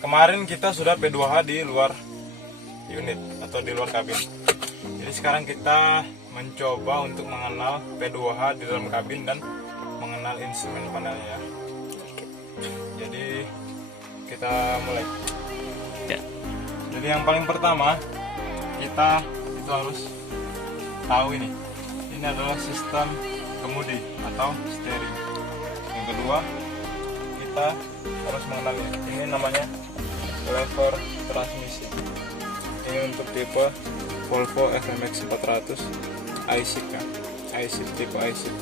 kemarin kita sudah P2H di luar unit atau di luar kabin. Jadi sekarang kita mencoba untuk mengenal P2H di dalam kabin dan mengenal instrumen panelnya. Jadi kita mulai. Ya. Jadi yang paling pertama kita itu harus tahu ini adalah sistem kemudi atau steering. Yang kedua kita harus mengenalnya. Ini namanya lever transmisi. Ini untuk tipe Volvo FMX 400 i-Shift kan, i-Shift tipe i-Shift.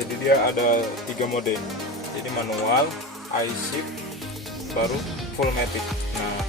Jadi dia ada 3 mode. Jadi manual, i-Shift, baru full matic. Nah,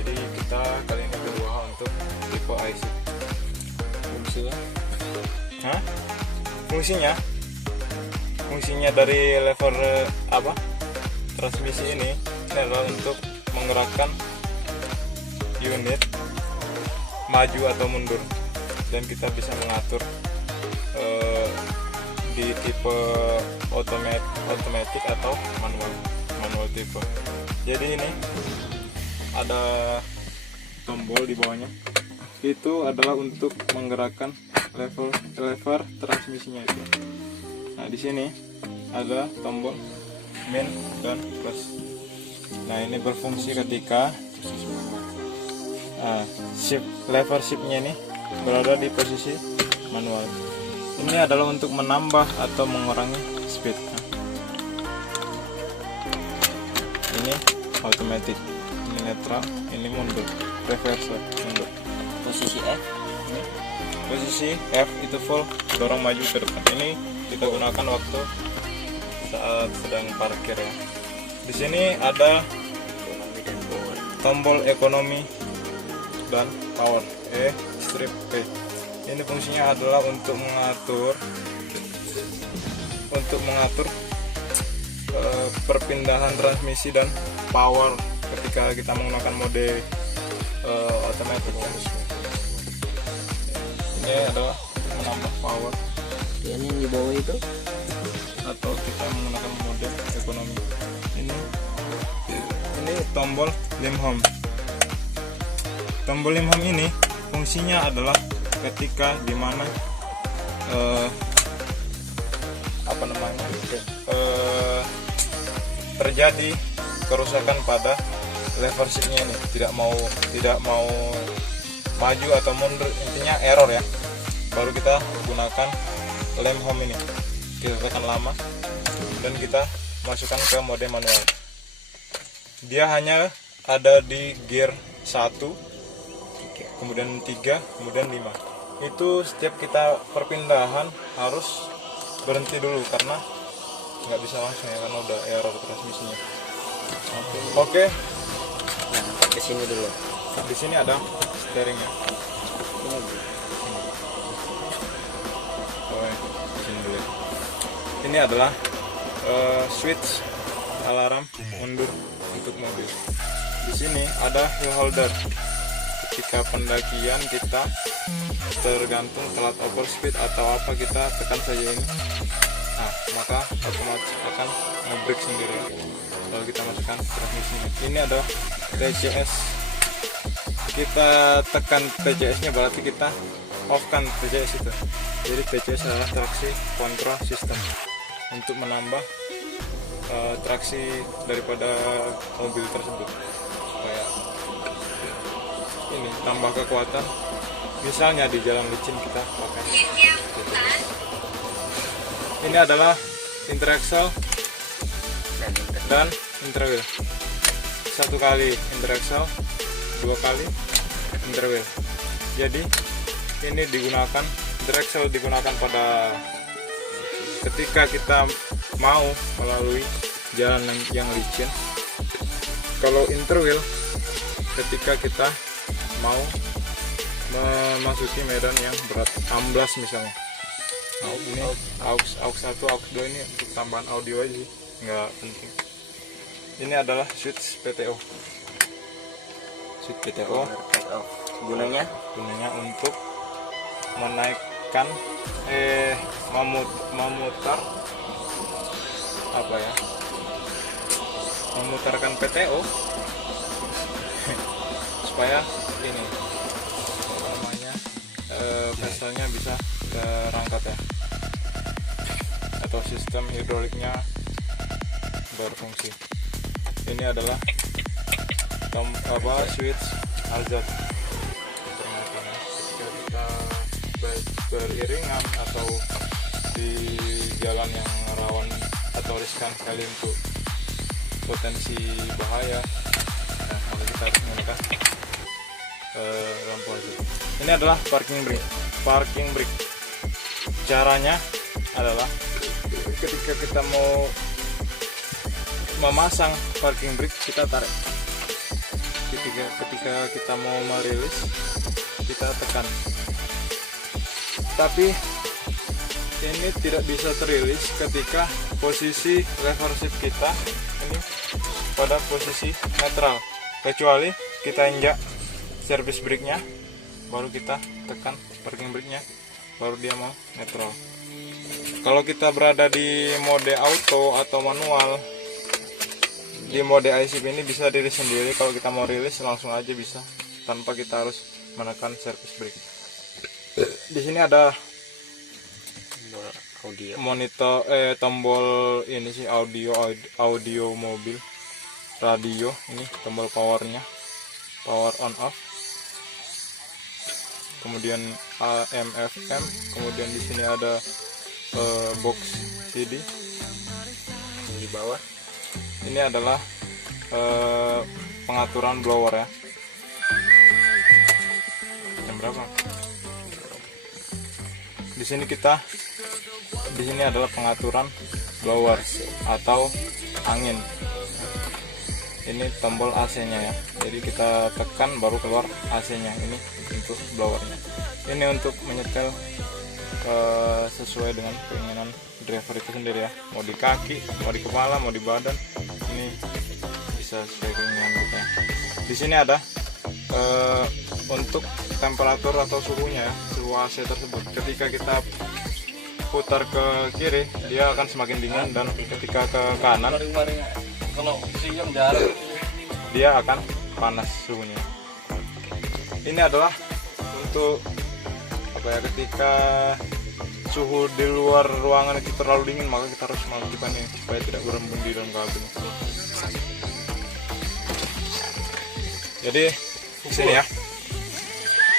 jadi kita kali ini P2H untuk tipe i-Shift. Fungsinya dari lever transmisi ini adalah untuk menggerakkan unit maju atau mundur, dan kita bisa mengatur di tipe otomatis atau manual tipe. Jadi ini ada tombol di bawahnya, itu adalah untuk menggerakkan lever transmisinya itu. Nah, di sini ada tombol min dan plus. Nah, ini berfungsi ketika lever shiftnya ini berada di posisi manual. Ini adalah untuk menambah atau mengurangi speed. Nah, ini automatic, ini netral, ini mundur, reverse mundur. Posisi F. Ini posisi F itu full dorong maju ke depan. Ini kita gunakan waktu saat sedang parkir ya. Di sini ada tombol ekonomi dan power, strip P. Ini fungsinya adalah untuk mengatur perpindahan transmisi dan power ketika kita menggunakan mode otomatis. Ini adalah menambah power. Ini di bawah itu Atau kita menggunakan mode ekonomi. Ini tombol limp home. Tombol limp home ini fungsinya adalah ketika dimana terjadi kerusakan pada lever shiftnya ini, tidak mau maju atau mundur, intinya error ya, baru kita gunakan lamp home ini. Kita tekan lama dan kita masukkan ke mode manual. Dia hanya ada di gear 1, kemudian 3, kemudian 5. Itu setiap kita perpindahan harus berhenti dulu karena nggak bisa langsung ya, karena udah error transmisinya. Oke. nah ke sini dulu. Di sini ada steeringnya. Ini adalah switch alarm mundur untuk mobil. Di sini ada wheel holder. Ketika pendakian kita tergantung telat overspeed atau apa, kita tekan saja ini. Nah, maka otomatis akan nge-brake sendiri kalau kita masukkan transmisinya. Ini ada TCS. Kita tekan TCS-nya berarti kita off-kan TCS itu. Jadi TCS adalah traksi control system, untuk menambah traksi daripada mobil tersebut, supaya ini tambah kekuatan. Misalnya di jalan licin kita pakai. Ini adalah interaxle dan interwheel. 1 kali interaxle, 2 kali interwheel. Jadi ini digunakan, interaxle digunakan pada ketika kita mau melalui jalan yang licin. Kalau interwheel ketika kita mau memasuki medan yang berat, amblas misalnya. Nah, ini aux 1, aux 2 ini untuk tambahan audio aja sih, nggak penting. Ini adalah switch PTO. Switch PTO gunanya untuk menaikkan memutar memutarkan PTO supaya ini apa namanya vesselnya bisa terangkat ya, atau sistem hidroliknya berfungsi. Ini adalah switch hazard. Ternyata ketika kita beriringan atau di jalan yang rawan atau riskan sekali untuk potensi bahaya, nah, maka kita harus menggunakan lampu hazard. Ini adalah parking brake. Caranya adalah ketika kita mau memasang parking brake, kita tarik. Ketika kita mau merilis, kita tekan. Tapi ini tidak bisa terilis ketika posisi lever shift kita ini pada posisi netral, kecuali kita injak service brake-nya, baru kita tekan parking brake-nya, baru dia mau netral. Kalau kita berada di mode auto atau manual, di mode ICP ini bisa rilis sendiri. Kalau kita mau rilis langsung aja bisa, tanpa kita harus menekan service brake. Di sini ada audio, monitor tombol ini sih audio mobil, radio, ini tombol powernya, power on off, kemudian AM FM, kemudian di sini ada box CD di bawah. Ini adalah pengaturan blower ya. Jam berapa? Di sini adalah pengaturan blower atau angin. Ini tombol AC-nya ya. Jadi kita tekan baru keluar AC-nya. Ini untuk blowernya. Ini untuk menyetel sesuai dengan keinginan driver itu sendiri ya. Mau di kaki, mau di kepala, mau di badan. Ini bisa sesuai keinginan kita. Di sini ada untuk temperatur atau suhunya ya, suhu AC tersebut. Ketika kita putar ke kiri, dia akan semakin dingin, dan ketika ke kanan, Kalau siang jarang, dia akan panas suhunya. Ini adalah untuk apa ya, ketika suhu di luar ruangan itu terlalu dingin, maka kita harus mengaktifkan ini supaya tidak berembun di dalam kabin. Jadi di sini ya.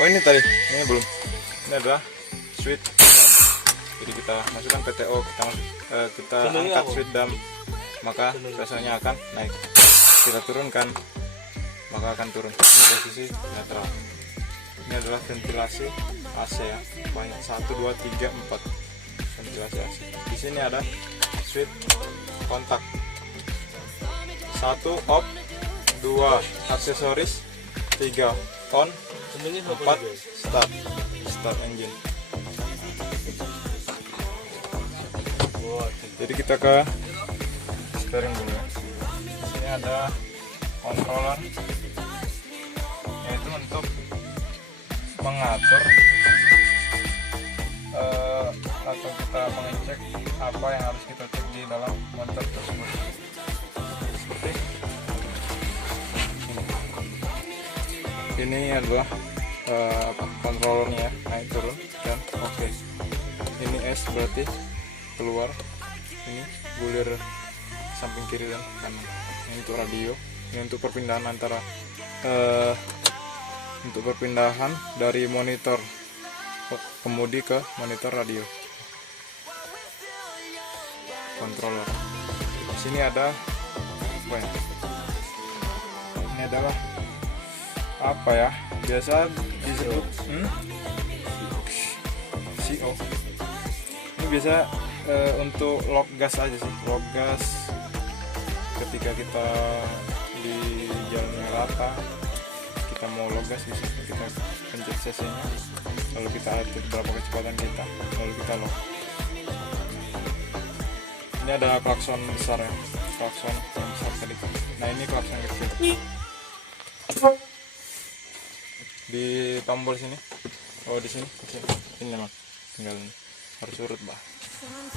Oh ini tadi, ini belum. Ini adalah switch dump. Jadi kita masukkan PTO, kita angkat switch dump, maka vesselnya akan naik. Kita turunkan, maka akan turun. Ini posisi netral. Ini adalah ventilasi AC ya. Banyak 1, 2, 3, 4 ventilasi AC. Di sini ada switch kontak. 1 off, 2 aksesoris, 3 on, 4 start engine. Jadi kita ke steering dulu ya. Di sini ada controller, yaitu untuk mengatur atau kita mengecek apa yang harus kita cek di dalam motor tersebut. Seperti ini adalah controllernya, naik turun dan oke. Ini S berarti keluar, ini bulir samping kiri dan kanan. Ini untuk radio, ini untuk perpindahan antara untuk perpindahan dari monitor kemudi ke monitor radio. Controller. Di sini ada apa ya? Ini adalah apa ya? Biasa disebut CO. Ini biasa untuk lock gas aja sih, lock gas ketika kita di jalan yang rata, kita mau lock gas, bisa kita pencet cc nya, lalu kita atur berapa kecepatan kita, lalu kita lock. Ini ada klakson besar ya, klakson yang besar tadi. Nah ini klakson kecil di tombol sini. Oh di sini kecil, ini memang tinggal harus urut bah.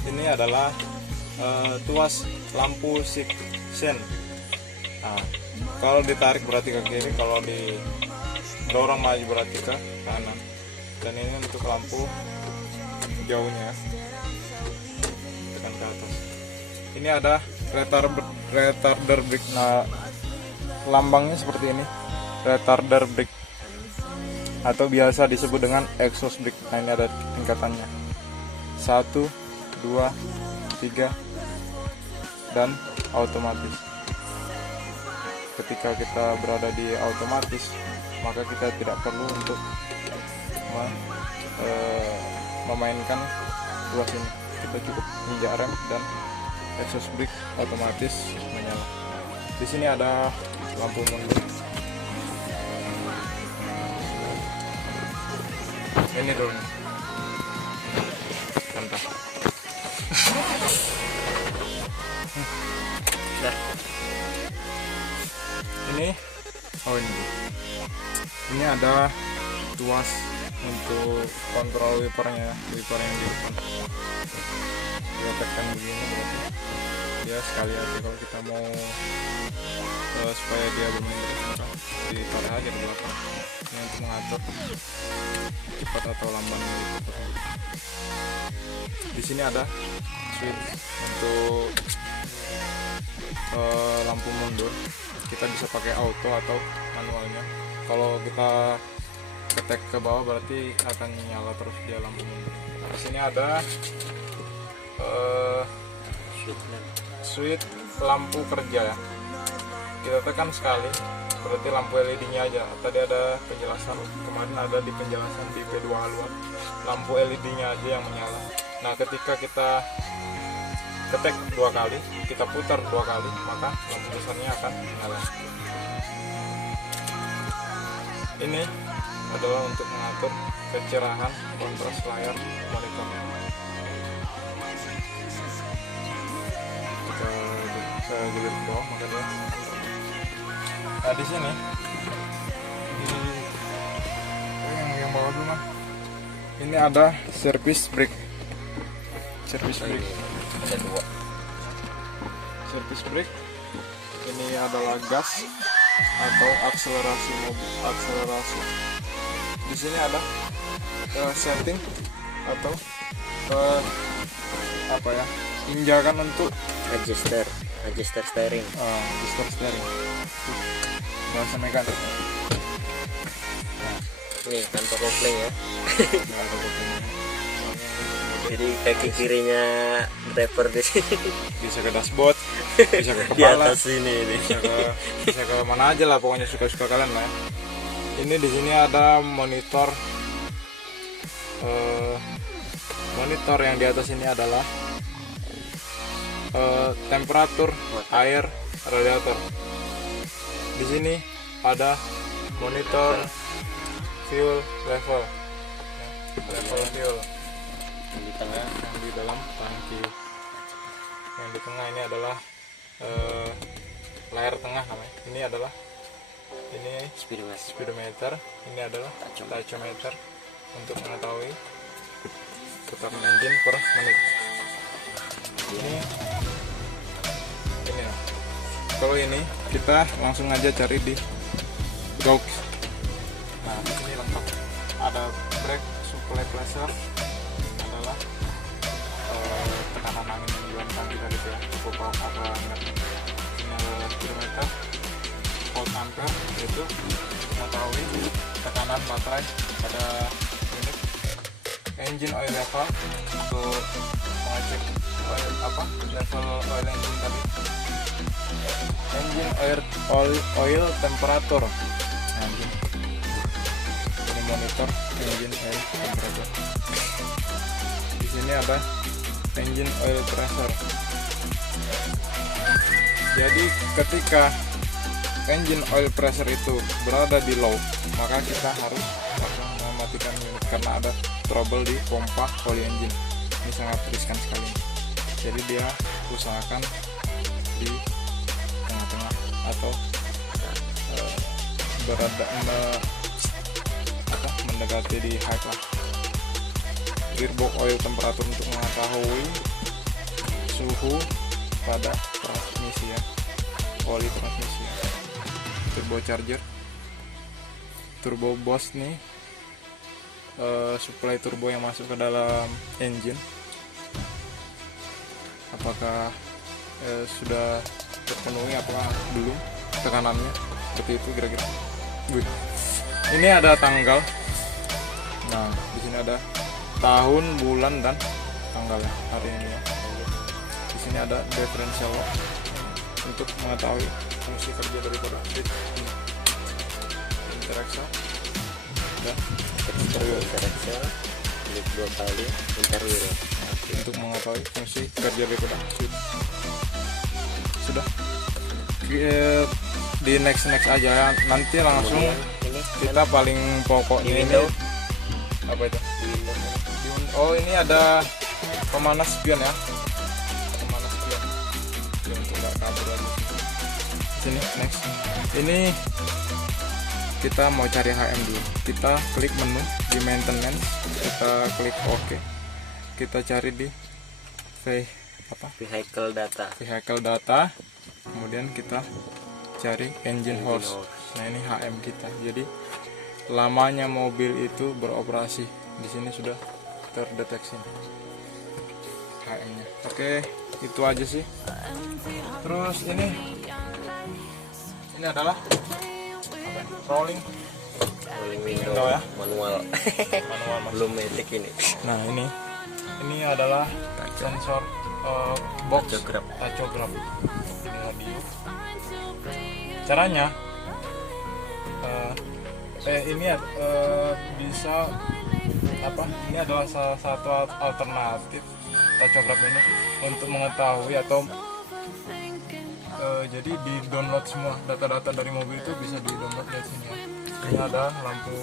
Ini adalah tuas lampu signal Nah, kalau ditarik berarti ke kiri, kalau didorong maju berarti ke kanan. Dan ini untuk lampu jauhnya, tekan ke atas. Ini ada retarder brake. Nah, lambangnya seperti ini, retarder brake, atau biasa disebut dengan exhaust brake. Nah, ini ada tingkatannya, 1, 2, 3, dan otomatis. Ketika kita berada di otomatis, maka kita tidak perlu untuk memainkan tuas ini. Kita cukup injak rem dan exhaust brake otomatis menyala. Di sini ada lampu mundur. Ini dulu. Bentar. Ini ada tuas untuk kontrol wipernya, wiper yang di depan. Dia tekan begini berarti dia sekali aja. Kalau kita mau supaya dia bermain maka ditarik aja di belakang. Ini untuk mengatur cepat atau lambannya wiper. Di sini ada switch untuk lampu mundur. Kita bisa pakai auto atau manualnya. Kalau kita ketek ke bawah berarti akan nyala terus dia lampu mundur. Di sini ada switch lampu kerja ya. Kita tekan sekali berarti lampu LED-nya aja. Tadi ada penjelasan, kemarin ada di penjelasan di P2 Haluan, lampu LED-nya aja yang menyala. Nah, ketika kita ketek 2 kali, kita putar 2 kali, maka lampu besarnya akan menyala. Ini adalah untuk mengatur kecerahan kontras layar monitornya. Jika saya jepit ke bawah, maka dia. Nah, di sini yang bawah dulu mah. Ini ada service brake. Service brake. Ada 2. Service brake. Ini adalah gas atau akselerasi mobil, akselerasi. Di sini ada setting atau apa ya, injakan untuk Adjuster steering. adjuster steering. Bahasa mekanik. Nah, ini tanpa kopling ya. Nggak ada kopling. Jadi kaki kirinya driver di sini. Bisa ke dashboard, bisa ke Di kepala, atas sini ini. bisa ke mana aja lah, pokoknya suka-suka kalian lah ya. Ini di sini ada monitor. Monitor yang di atas ini adalah temperatur air radiator. Di sini ada monitor fuel level, level fuel Di tengah yang di dalam tangki. Yang di tengah ini adalah layar tengah namanya. Ini adalah speedometer. Ini adalah tachometer untuk mengetahui putaran engine per menit. Ini nah. Kalau ini kita langsung aja cari di Gaux. Nah, ini lengkap. Ada brake supply pressure, adalah tekanan angin yang jualan tangki tadi ya, cukup apa enggak. Ini adalah speedometer, volt ampere, yaitu mengetahui tekanan baterai pada unit. Engine oil level untuk mengecek level oil engine tadi. Engine oil temperatur. Nah, ini monitor engine oil temperatur. Di sini ada engine oil pressure. Jadi ketika engine oil pressure itu berada di low, maka kita harus mematikan unit karena ada trouble di pompa oli engine. Ini sangat riskan sekali. Jadi dia usahakan di tengah-tengah atau berada mendekati di high lah. Gearbox oil temperatur untuk mengetahui suhu pada transmisi ya. oli transmisi, turbo charger, turbo boost nih, supply turbo yang masuk ke dalam engine apakah sudah terpenuhi apakah belum tekanannya, seperti itu kira-kira. Ini ada tanggal. Nah, di sini ada tahun, bulan, dan tanggalnya hari ini ya. Di sini ada differential lock untuk mengetahui fungsi kerja daripada switch ini. Interaction dan interior klik 2 kali interior ya. untuk mengetahui fungsi kerja daripada switch. Sudah di next aja ya. Nanti langsung Ini kita paling pokoknya di ini window. apa itu? Di window. Oh, ini ada pemanas spion ya, pemanas spion untuk nggak kabur lagi. Sini next, ini kita mau cari HM dulu. Kita klik menu di maintenance, kita klik OK, kita cari di Vehicle data. vehicle data, kemudian kita cari engine horse. Nah, ini HM kita. Jadi lamanya mobil itu beroperasi di sini sudah terdeteksi HM-nya. Oke, itu aja sih. Terus ini adalah apa? Rolling Window ya? manual. Manual mas. Belum matic ini. Nah, ini adalah sensor box tachograph di radio. Caranya ini bisa apa? Ini adalah salah satu alternatif tachograph ini untuk mengetahui atau jadi di download semua data-data dari mobil itu bisa di download dari sini ya. Ini ada lampu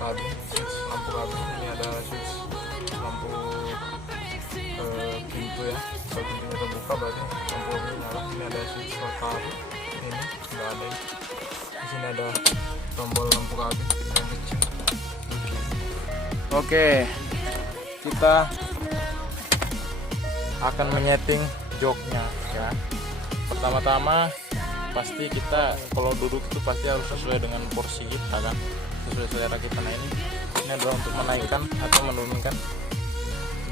kabin, switch lampu kabin, ini ada switch lampu pintu ya. Kalau pintunya terbuka berarti lampu nyala. Ini ada switch kabin, ini nggak ada. Di sini ada tombol lampu kabin yang kecil. Oke, kita akan menyeting joknya ya. Pertama-tama pasti kita kalau duduk itu pasti harus sesuai dengan porsi kita kan, sesuai selera kita. Nah, ini adalah untuk menaikkan atau menurunkan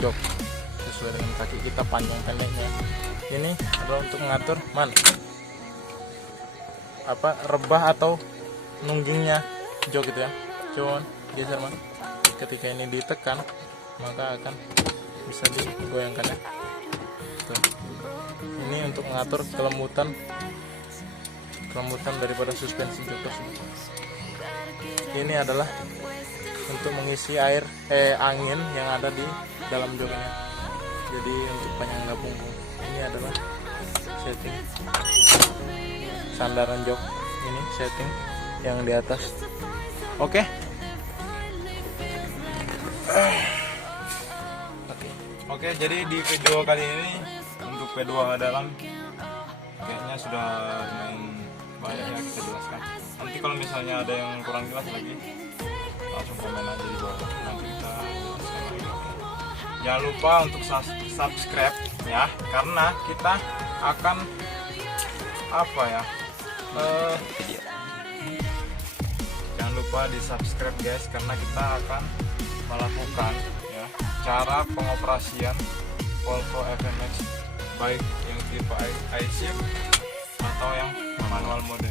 jok sesuai dengan kaki kita panjang pendeknya. Ini adalah untuk mengatur rebah atau nunggingnya jok itu ya. Cuman geser ketika ini ditekan maka akan bisa digoyangkan ya. Tuh. Ini untuk mengatur kelembutan daripada suspensi jok tersebut. Ini adalah untuk mengisi angin yang ada di dalam joknya. Jadi untuk penyangga punggung. Ini adalah setting sandaran jok. Ini setting yang di atas. Oke. Oke, jadi di video kali ini untuk P2 dalam kayaknya sudah lumayan banyak yang kita jelaskan. Nanti kalau misalnya ada yang kurang jelas lagi langsung komen aja di bawah, nanti kita jelaskan lagi. Jangan lupa untuk subscribe ya, karena kita akan jangan lupa di subscribe guys, karena kita akan melakukan ya cara pengoperasian Volvo FMX baik yang tipe iShift atau yang manual mode.